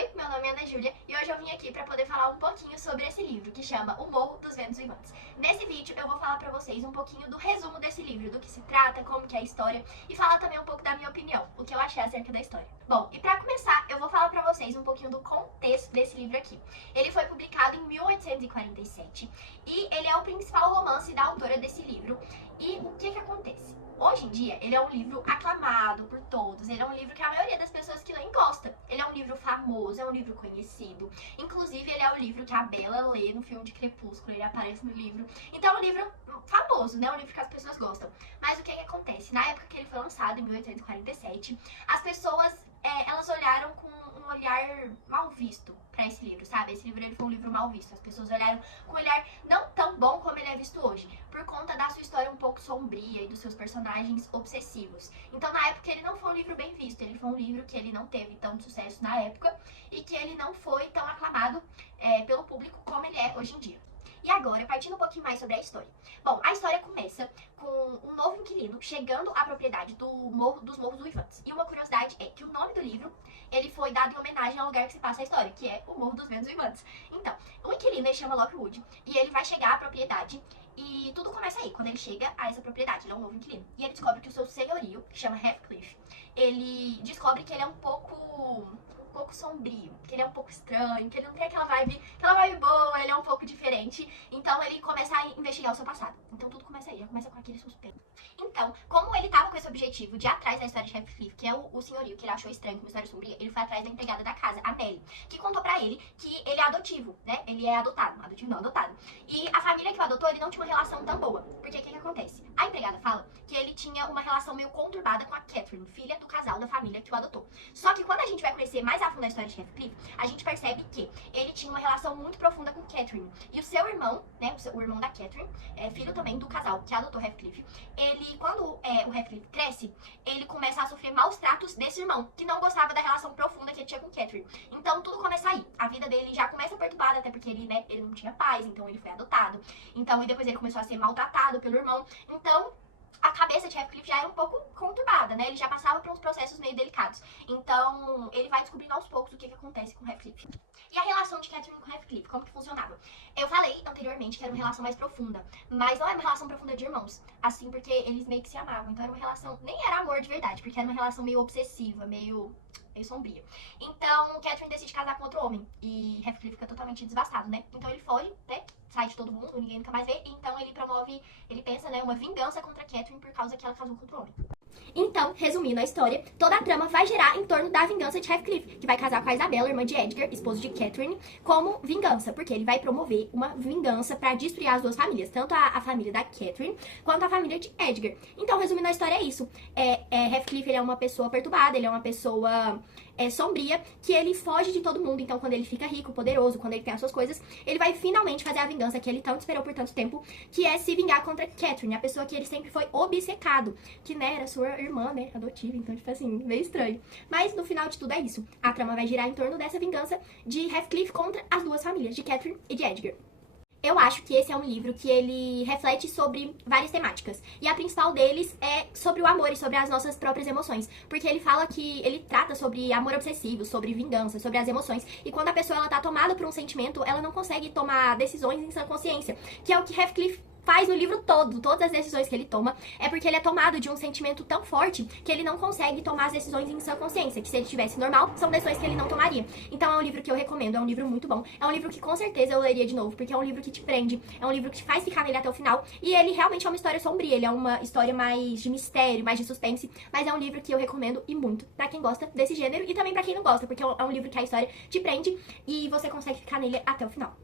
Oi, meu nome é Ana Júlia e hoje eu vim aqui para poder falar um pouquinho sobre esse livro que chama O Morro dos Ventos Uivantes. Nesse vídeo eu vou falar para vocês um pouquinho do resumo desse livro, do que se trata, como que é a história e falar também um pouco da minha opinião, o que eu achei acerca da história. Bom, e para começar eu vou falar para vocês um pouquinho do contexto desse livro aqui. Ele foi publicado em 1847 e ele é o principal romance da autora desse livro. E o que acontece? Hoje em dia, ele é um livro aclamado por todos, ele é um livro que a maioria das pessoas que leem gosta. Ele é um livro famoso, é um livro conhecido. Inclusive, ele é o livro que a Bella lê no filme de Crepúsculo, ele aparece no livro. Então, é um livro famoso, né? Um livro que as pessoas gostam. Mas o que acontece? Na época que ele foi lançado, em 1847, as pessoas, elas olharam com um olhar mal visto pra esse livro, sabe? Esse livro ele foi um livro mal visto. As pessoas olharam com um olhar não tão bom como ele é visto hoje, por conta da sua história um pouco sombria e dos seus personagens obsessivos. Então, na época, ele não foi um livro bem visto. Ele foi um livro que ele não teve tanto sucesso na época e que ele não foi tão aclamado pelo público como ele é hoje em dia. E agora, partindo um pouquinho mais sobre a história. Bom, a história começa com um novo inquilino chegando à propriedade dos Morros Uivantes. E uma curiosidade é que o nome do livro, ele foi dado em homenagem ao lugar que se passa a história, que é o Morro dos Ventos Uivantes. Então, o inquilino, ele chama Lockwood, e ele vai chegar à propriedade, e tudo começa aí, quando ele chega a essa propriedade, ele é um novo inquilino. E ele descobre que o seu senhorio, que chama Heathcliff, ele descobre que ele é um pouco sombrio, que ele é um pouco estranho, que ele não tem aquela vibe boa, ele é um pouco diferente. Então ele começa a investigar o seu passado. Então tudo começa aí, já começa com aquele suspeito. Então, como ele tava com esse objetivo de ir atrás da história de Heathcliff, que é o senhorio que ele achou estranho, uma história sombria, ele foi atrás da empregada da casa, a Nelly, que contou pra ele que ele é adotivo, né? Ele é adotado, adotivo não, adotado. E a família que o adotou, ele não tinha uma relação tão boa. Porque o que acontece? A empregada fala que ele tinha uma relação meio conturbada com a Catherine, filha do casal da família que o adotou. Só que quando a gente vai conhecer mais a fundo a história de Heathcliff, a gente percebe que ele tinha uma relação muito profunda com Catherine. E o seu irmão, né, o irmão da Catherine, filho também do casal que adotou Heathcliff, ele, quando o Heathcliff cresce, ele começa a sofrer maus tratos desse irmão, que não gostava da relação profunda que ele tinha com Catherine. Então tudo começa aí. A vida dele já começa perturbada, até porque ele, né, ele não tinha pais, então ele foi adotado. Então, e depois ele começou a ser maltratado pelo irmão. Então, a cabeça de Heathcliff já era um pouco conturbada, né? Ele já passava por uns processos meio delicados. Então, ele vai descobrindo aos poucos o que acontece com Heathcliff. E a relação de Catherine com Heathcliff, como que funcionava? Eu falei anteriormente que era uma relação mais profunda, mas não era uma relação profunda de irmãos, assim, porque eles meio que se amavam. Então era uma relação, nem era amor de verdade, porque era uma relação meio obsessiva, meio sombria. Então, Catherine decide casar com outro homem e Heathcliff fica totalmente devastado, né? Então ele foge, né? Sai de todo mundo, ninguém nunca mais vê. Então ele pensa, né, uma vingança contra Catherine por causa que ela casou com outro homem. Então, resumindo a história, toda a trama vai girar em torno da vingança de Heathcliff, que vai casar com a Isabella, irmã de Edgar, esposo de Catherine, como vingança, porque ele vai promover uma vingança pra destruir as duas famílias, tanto a família da Catherine quanto a família de Edgar. Então, resumindo a história, é isso. Heathcliff, ele é uma pessoa perturbada, ele é uma pessoa sombria, que ele foge de todo mundo. Então, quando ele fica rico, poderoso, quando ele tem as suas coisas, ele vai finalmente fazer a vingança que ele tanto esperou por tanto tempo, que é se vingar contra Catherine, a pessoa que ele sempre foi obcecado, que, né, era sua irmã, né, adotiva. Então, tipo assim, meio estranho. Mas, no final de tudo, é isso. A trama vai girar em torno dessa vingança de Heathcliff contra as duas famílias, de Catherine e de Edgar. Eu acho que esse é um livro que ele reflete sobre várias temáticas. E a principal deles é sobre o amor e sobre as nossas próprias emoções. Porque ele fala que ele trata sobre amor obsessivo, sobre vingança, sobre as emoções. E quando a pessoa ela tá tomada por um sentimento, ela não consegue tomar decisões em sã consciência. Que é o que Heathcliff faz no livro todo. Todas as decisões que ele toma é porque ele é tomado de um sentimento tão forte que ele não consegue tomar as decisões em sã consciência, que se ele estivesse normal, são decisões que ele não tomaria. Então é um livro que eu recomendo, é um livro muito bom, é um livro que com certeza eu leria de novo, porque é um livro que te prende, é um livro que te faz ficar nele até o final, e ele realmente é uma história sombria, ele é uma história mais de mistério, mais de suspense, mas é um livro que eu recomendo e muito pra quem gosta desse gênero e também pra quem não gosta, porque é um livro que a história te prende e você consegue ficar nele até o final.